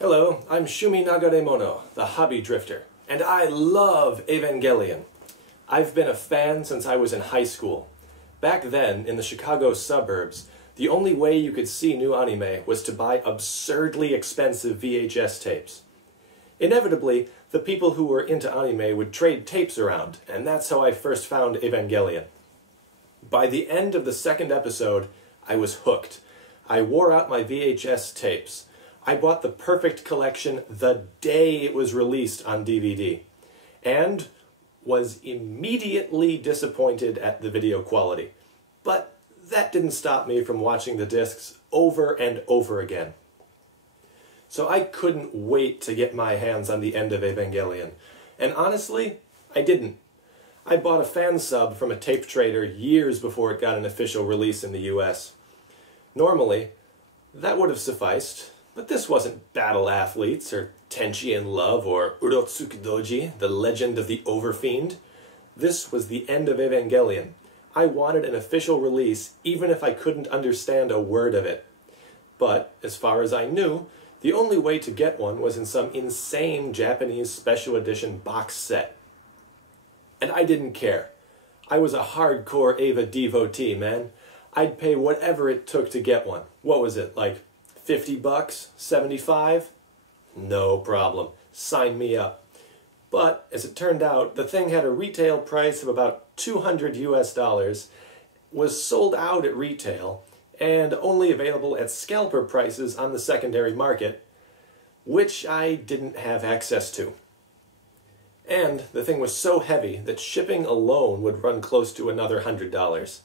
Hello, I'm Shumi Nagaremono, the hobby drifter, and I love Evangelion. I've been a fan since I was in high school. Back then, in the Chicago suburbs, the only way you could see new anime was to buy absurdly expensive VHS tapes. Inevitably, the people who were into anime would trade tapes around, and that's how I first found Evangelion. By the end of the second episode, I was hooked. I wore out my VHS tapes. I bought the perfect collection the day it was released on DVD, and was immediately disappointed at the video quality. But that didn't stop me from watching the discs over and over again. So I couldn't wait to get my hands on the End of Evangelion. And honestly, I didn't. I bought a fan sub from a tape trader years before it got an official release in the US. Normally, that would have sufficed, but this wasn't Battle Athletes, or Tenchi in Love, or Urotsukidoji, the Legend of the Overfiend. This was the End of Evangelion. I wanted an official release, even if I couldn't understand a word of it. But, as far as I knew, the only way to get one was in some insane Japanese special edition box set. And I didn't care. I was a hardcore Eva devotee, man. I'd pay whatever it took to get one. What was it, like $50? $75? No problem. Sign me up. But, as it turned out, the thing had a retail price of about $200 US, was sold out at retail, and only available at scalper prices on the secondary market, which I didn't have access to. And the thing was so heavy that shipping alone would run close to another $100.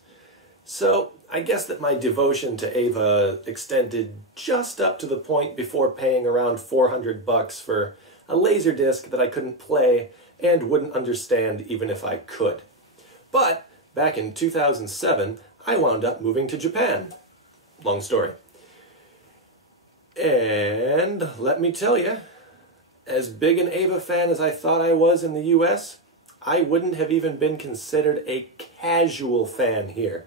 So, I guess that my devotion to Eva extended just up to the point before paying around $400 for a Laserdisc that I couldn't play and wouldn't understand even if I could. But, back in 2007, I wound up moving to Japan. Long story. And let me tell you, as big an Eva fan as I thought I was in the US, I wouldn't have even been considered a casual fan here.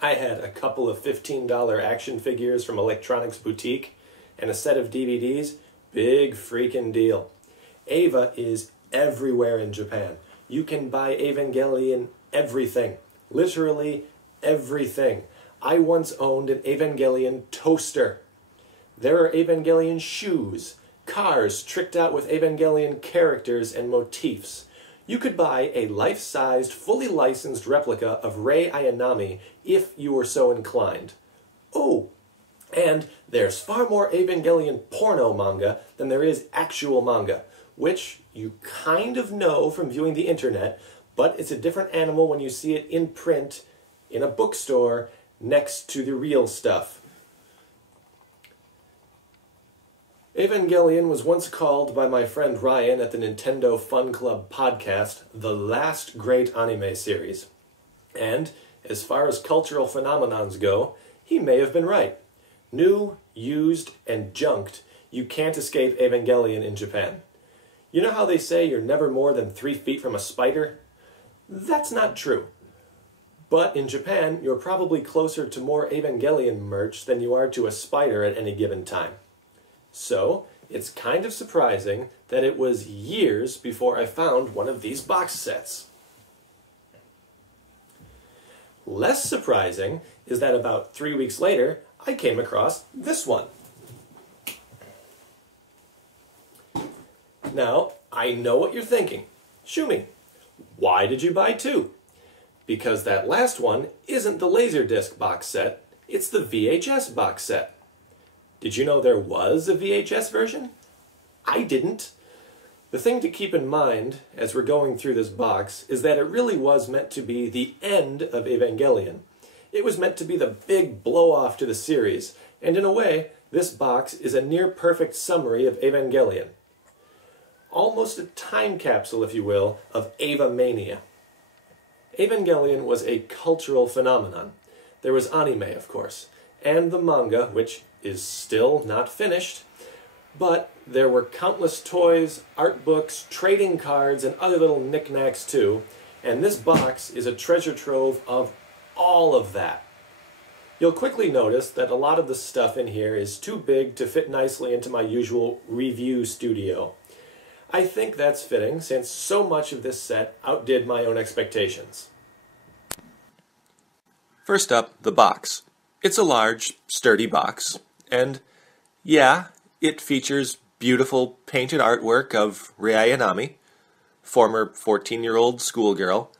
I had a couple of $15 action figures from Electronics Boutique and a set of DVDs. Big freaking deal. Eva is everywhere in Japan. You can buy Evangelion everything. Literally everything. I once owned an Evangelion toaster. There are Evangelion shoes, cars tricked out with Evangelion characters and motifs. You could buy a life-sized, fully licensed replica of Rei Ayanami if you were so inclined. Oh, and there's far more Evangelion porno manga than there is actual manga, which you kind of know from viewing the internet, but it's a different animal when you see it in print, in a bookstore, next to the real stuff. Evangelion was once called by my friend Ryan at the Nintendo Fun Club podcast the last great anime series. And, as far as cultural phenomenons go, he may have been right. New, used, and junked, you can't escape Evangelion in Japan. You know how they say you're never more than 3 feet from a spider? That's not true. But in Japan, you're probably closer to more Evangelion merch than you are to a spider at any given time. So, it's kind of surprising that it was years before I found one of these box sets. Less surprising is that about 3 weeks later, I came across this one. Now, I know what you're thinking. Shumi, why did you buy 2? Because that last one isn't the Laserdisc box set, it's the VHS box set. Did you know there was a VHS version? I didn't. The thing to keep in mind as we're going through this box is that it really was meant to be the end of Evangelion. It was meant to be the big blow-off to the series, and in a way, this box is a near-perfect summary of Evangelion. Almost a time capsule, if you will, of Eva mania. Evangelion was a cultural phenomenon. There was anime, of course, and the manga, which is still not finished, but there were countless toys, art books, trading cards, and other little knickknacks too, and this box is a treasure trove of all of that. You'll quickly notice that a lot of the stuff in here is too big to fit nicely into my usual review studio. I think that's fitting since so much of this set outdid my own expectations. First up, the box. It's a large, sturdy box, and yeah, it features beautiful painted artwork of Rei Ayanami, former 14-year-old schoolgirl,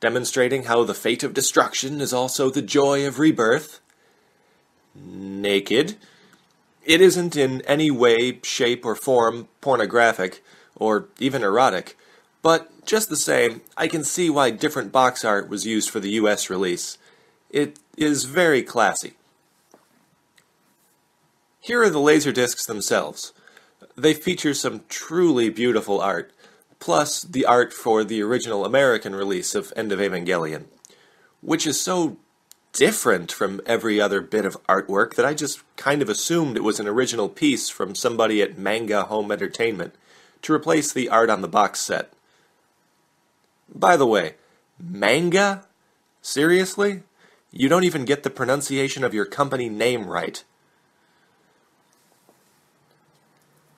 demonstrating how the fate of destruction is also the joy of rebirth. Naked. It isn't in any way, shape, or form pornographic, or even erotic, but just the same, I can see why different box art was used for the US release. It is very classy. Here are the Laserdiscs themselves. They feature some truly beautiful art, plus the art for the original American release of End of Evangelion, which is so different from every other bit of artwork that I just kind of assumed it was an original piece from somebody at Manga Home Entertainment to replace the art on the box set. By the way, manga? Seriously? You don't even get the pronunciation of your company name right.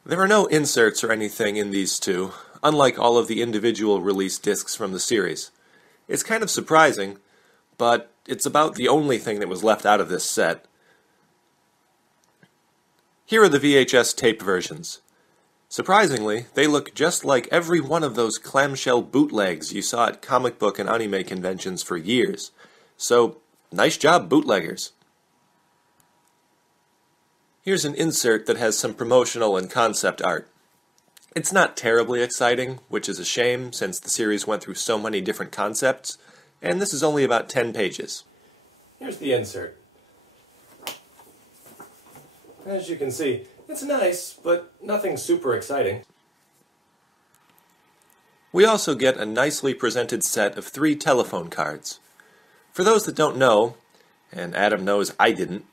There are no inserts or anything in these two, unlike all of the individual release discs from the series. It's kind of surprising, but it's about the only thing that was left out of this set. Here are the VHS tape versions. Surprisingly, they look just like every one of those clamshell bootlegs you saw at comic book and anime conventions for years. So, nice job, bootleggers. Here's an insert that has some promotional and concept art. It's not terribly exciting, which is a shame since the series went through so many different concepts, and this is only about 10 pages. Here's the insert. As you can see, it's nice, but nothing super exciting. We also get a nicely presented set of 3 telephone cards. For those that don't know, and Adam knows I didn't,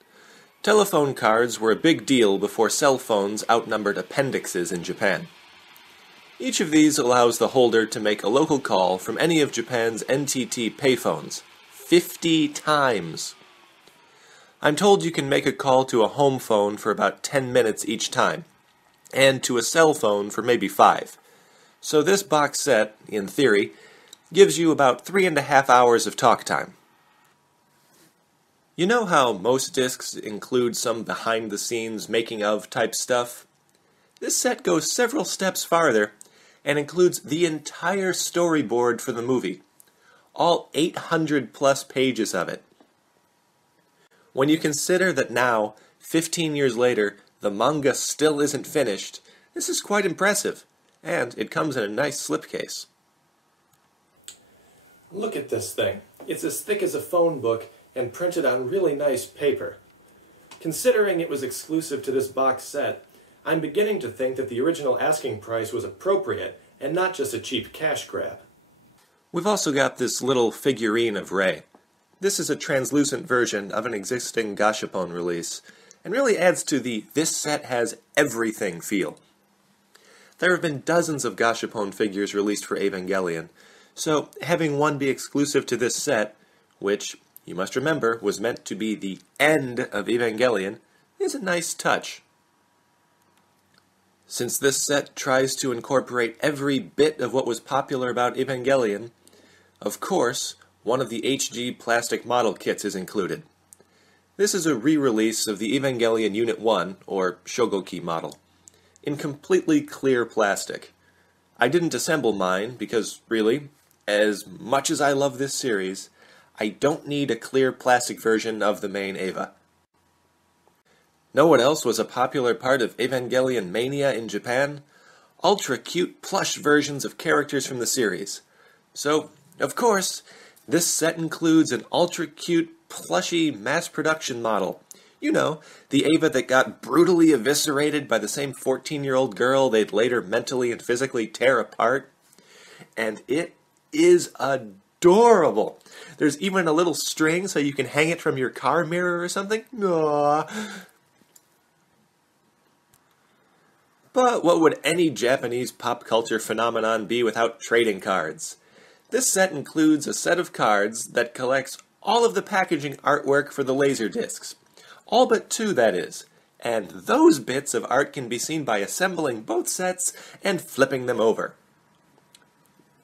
telephone cards were a big deal before cell phones outnumbered appendixes in Japan. Each of these allows the holder to make a local call from any of Japan's NTT payphones 50 times. I'm told you can make a call to a home phone for about 10 minutes each time, and to a cell phone for maybe 5. So this box set, in theory, gives you about 3.5 hours of talk time. You know how most discs include some behind-the-scenes making-of type stuff? This set goes several steps farther and includes the entire storyboard for the movie, all 800 plus pages of it. When you consider that now, 15 years later, the manga still isn't finished, this is quite impressive, and it comes in a nice slipcase. Look at this thing. It's as thick as a phone book and printed on really nice paper. Considering it was exclusive to this box set, I'm beginning to think that the original asking price was appropriate and not just a cheap cash grab. We've also got this little figurine of Rei. This is a translucent version of an existing Gashapon release, and really adds to the "this set has everything" feel. There have been dozens of Gashapon figures released for Evangelion, so having one be exclusive to this set, which, you must remember, was meant to be the end of Evangelion, is a nice touch. Since this set tries to incorporate every bit of what was popular about Evangelion, of course, one of the HG plastic model kits is included. This is a re-release of the Evangelion Unit 1, or Shogoki model, in completely clear plastic. I didn't assemble mine because, really, as much as I love this series, I don't need a clear plastic version of the main Eva. Know what else was a popular part of Evangelion mania in Japan? Ultra-cute plush versions of characters from the series. So, of course, this set includes an ultra-cute, plushy mass-production model. You know, the Eva that got brutally eviscerated by the same 14-year-old girl they'd later mentally and physically tear apart. And it is adorable. There's even a little string so you can hang it from your car mirror or something. Aww. But what would any Japanese pop culture phenomenon be without trading cards? This set includes a set of cards that collects all of the packaging artwork for the Laserdiscs. All but 2, that is. And those bits of art can be seen by assembling both sets and flipping them over.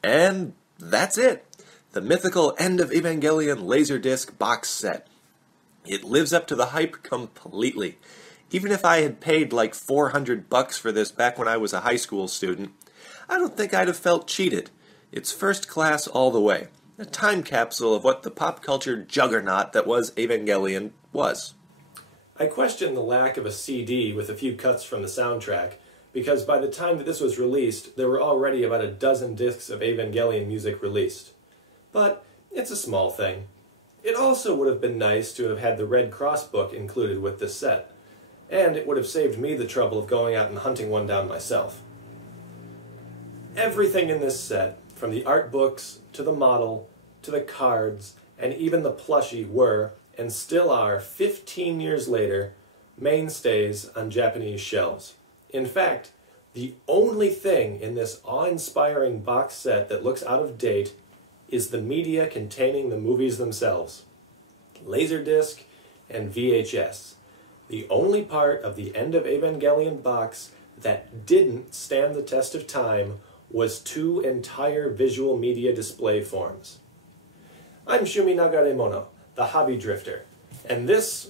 And that's it. The mythical End of Evangelion Laserdisc box set. It lives up to the hype completely. Even if I had paid like $400 for this back when I was a high school student, I don't think I'd have felt cheated. It's first class all the way. A time capsule of what the pop culture juggernaut that was Evangelion was. I question the lack of a CD with a few cuts from the soundtrack, because by the time that this was released, there were already about a dozen discs of Evangelion music released. But it's a small thing. It also would have been nice to have had the Red Cross book included with this set, and it would have saved me the trouble of going out and hunting one down myself. Everything in this set, from the art books, to the model, to the cards, and even the plushie were, and still are, 15 years later, mainstays on Japanese shelves. In fact, the only thing in this awe-inspiring box set that looks out of date is the media containing the movies themselves. Laserdisc and VHS. The only part of the End of Evangelion box that didn't stand the test of time was 2 entire visual media display forms. I'm Shumi Nagaremono, the hobby drifter, and this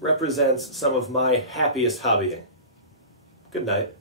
represents some of my happiest hobbying. Good night.